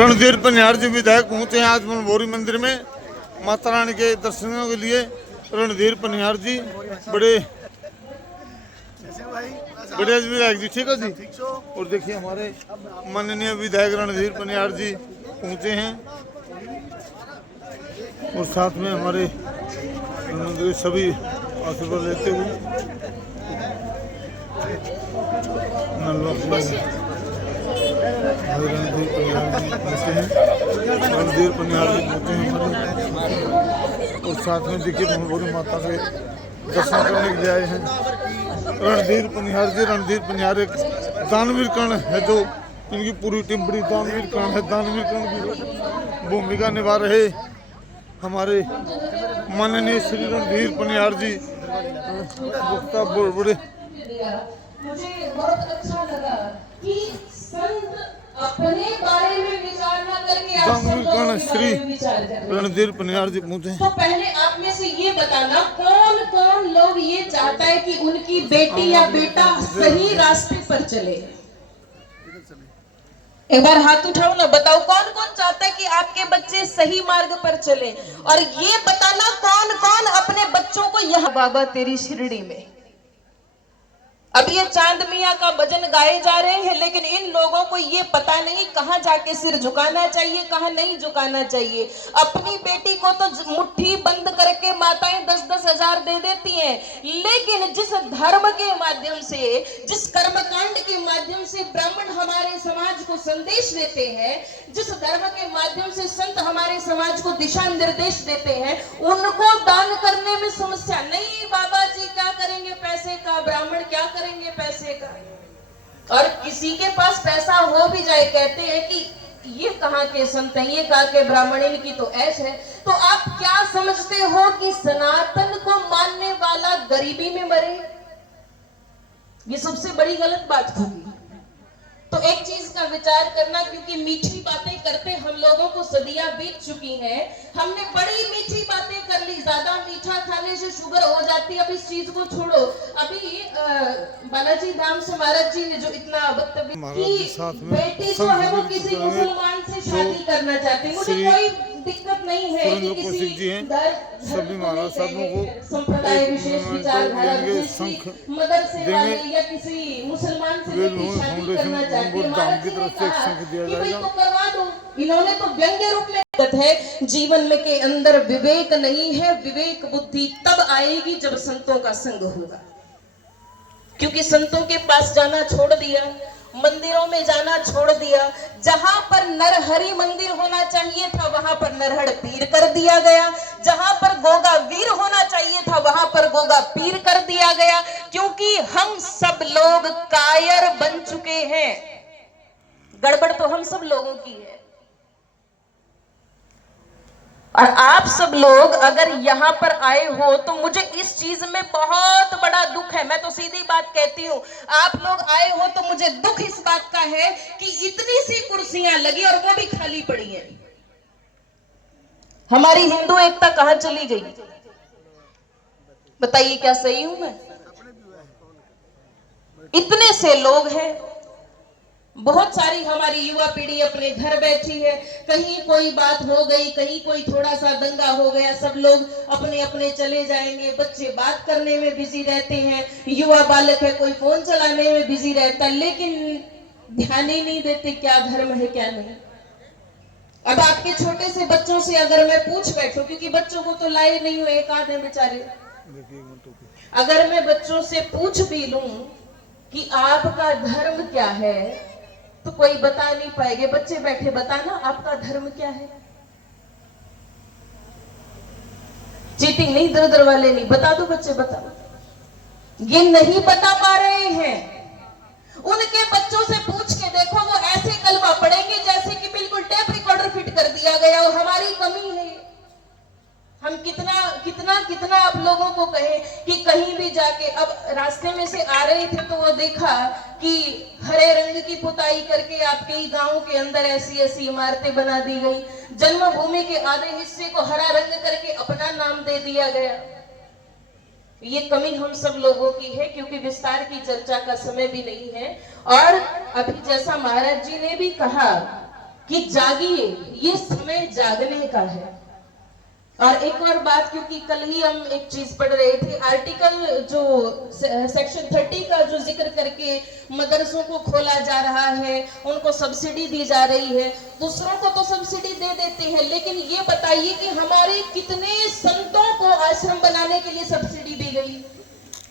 रणधीर पनिहार जी विधायक पहुंचे हैं आज मनभौरी मंदिर में माता रानी के दर्शनों के लिए। रणधीर पनिहार जी बड़े विधायक जी, ठीक है जी। और देखिए हमारे माननीय विधायक रणधीर पनिहार जी पहुंचे हैं और साथ में हमारे सभी आशीर्वाद लेते हुए रणधीर पनिहार जी पहुंचे हैं और साथ में देखिए मनभौरी माता के दर्शन करने के लिए आए हैं। रणधीर पनिहार एक दानवीर कर्ण है, जो इनकी पूरी टीम बड़ी दानवीर कर्ण है। दानवीर कर्ण की भूमिका निभा रहे हमारे माननीय श्री रणधीर पनिहार जी बड़े। मुझे बहुत अच्छा लगा कि संत अपने बारे में विचार न करके श्री रणधीर पनिहार जी पहुंचे। तो पहले आप में से ये बताना कौन कौन लोग ये चाहता है कि उनकी बेटी या बेटा सही रास्ते पर चले। एक बार हाथ उठाओ ना, बताओ कौन कौन चाहता है कि आपके बच्चे सही मार्ग पर चले। और ये बताना कौन कौन अपने बच्चों को यहाँ बाबा तेरी शिरडी में। अब ये चांद मियाँ का भजन गाए जा रहे हैं, लेकिन इन लोगों को ये पता नहीं कहाँ जाके सिर झुकाना चाहिए, कहाँ नहीं झुकाना चाहिए। अपनी बेटी को तो मुट्ठी बंद करके माताएं 10-10 हजार दे देती हैं, लेकिन जिस धर्म के माध्यम से, जिस कर्मकांड के माध्यम से ब्राह्मण हमारे समाज को संदेश देते हैं, जिस धर्म के माध्यम से संत हमारे समाज को दिशा निर्देश देते हैं, उनको दान करने में समस्या नहीं। बाबा जी क्या करेंगे पैसे का, ब्राह्मण क्या करेंगे पैसे का। और किसी के पास पैसा हो भी जाए, कहते हैं कि ये कहाँ के संत हैं, ये कहाँ के ब्राह्मण, इनकी तो ऐश है। तो आप क्या समझते हो कि सनातन को मानने वाला गरीबी में मरे? ये सबसे बड़ी गलत बात होगी। तो एक चीज का विचार करना, क्योंकि मीठी बातें करते हम लोगों को सदियां बीत चुकी हैं। हमने बड़ी मीठी बातें कर ली, ज्यादा मीठा खाने से शुगर हो जाती है। अब इस चीज को छोड़ो। अभी बालाजी धाम से महाराज जी ने जो इतना बदतमीजी, बेटी जो है वो किसी मुसलमान से शादी करना चाहती है, मुझे कोई दिक्कत नहीं है कि किसी सभी महाराज साधुओं को संप्रदाय विशेष विचारधारा मदरसे वाले या किसी मुसलमान से शादी करना चाहती है, तो करवा दो। इन्होंने तो व्यंग्य रूप में है, जीवन में के अंदर विवेक नहीं है। विवेक बुद्धि तब आएगी जब संतों का संग होगा। क्योंकि संतों के पास जाना छोड़ दिया, मंदिरों में जाना छोड़ दिया। जहां पर नरहरि मंदिर होना चाहिए था, वहां पर नरहर पीर कर दिया गया। जहां पर गोगा वीर होना चाहिए था, वहां पर गोगा पीर कर दिया गया। क्योंकि हम सब लोग कायर बन चुके हैं। गड़बड़ तो हम सब लोगों की है। और आप सब लोग अगर यहाँ पर आए हो तो मुझे इस चीज में बहुत बड़ा दुख है। मैं तो सीधी बात कहती हूँ, आप लोग आए हो तो मुझे दुख इस बात का है कि इतनी सी कुर्सियां लगी और वो भी खाली पड़ी हैं। हमारी हिंदू एकता कहाँ चली गई? बताइए, क्या सही हूं मैं? इतने से लोग हैं, बहुत सारी हमारी युवा पीढ़ी अपने घर बैठी है। कहीं कोई बात हो गई, कहीं कोई थोड़ा सा दंगा हो गया, सब लोग अपने अपने चले जाएंगे। बच्चे बात करने में बिजी रहते हैं, युवा बालक है कोई फोन चलाने में बिजी रहता है, लेकिन ध्यान ही नहीं देते क्या धर्म है क्या नहीं। अब आपके छोटे से बच्चों से अगर मैं पूछ बैठूं, क्योंकि बच्चों को तो लाए नहीं हुए, एक आधे बेचारे, अगर मैं बच्चों से पूछ भी लूं कि आपका धर्म क्या है, तो कोई बता नहीं पाएंगे। बच्चे बैठे, बताना आपका धर्म क्या है। चीटिंग नहीं, दर दर वाले नहीं, बता दो बच्चे, बताओ। ये नहीं बता पा रहे हैं। उनके बच्चों से पूछ के देखो, वो ऐसे कलमा पढ़ेंगे जैसे कि बिल्कुल टेप रिकॉर्डर फिट कर दिया गया। और हमारी कमी है। हम कितना कितना कितना आप लोगों को कहें कि कहीं भी जाके, अब रास्ते में से आ रहे थे तो वो देखा कि हरे रंग की पुताई करके आपके ही गांव के अंदर ऐसी ऐसी इमारतें बना दी गई। जन्मभूमि के आधे हिस्से को हरा रंग करके अपना नाम दे दिया गया। ये कमी हम सब लोगों की है, क्योंकि विस्तार की चर्चा का समय भी नहीं है। और अभी जैसा महाराज जी ने भी कहा कि जागिए, ये समय जागने का है। और एक और बात, क्योंकि कल ही हम एक चीज पढ़ रहे थे, आर्टिकल जो सेक्शन 30 का जो जिक्र करके मदरसों को खोला जा रहा है, उनको सब्सिडी दी जा रही है। दूसरों को तो सब्सिडी दे देते हैं, लेकिन ये बताइए कि हमारे कितने संतों को आश्रम बनाने के लिए सब्सिडी दी गई?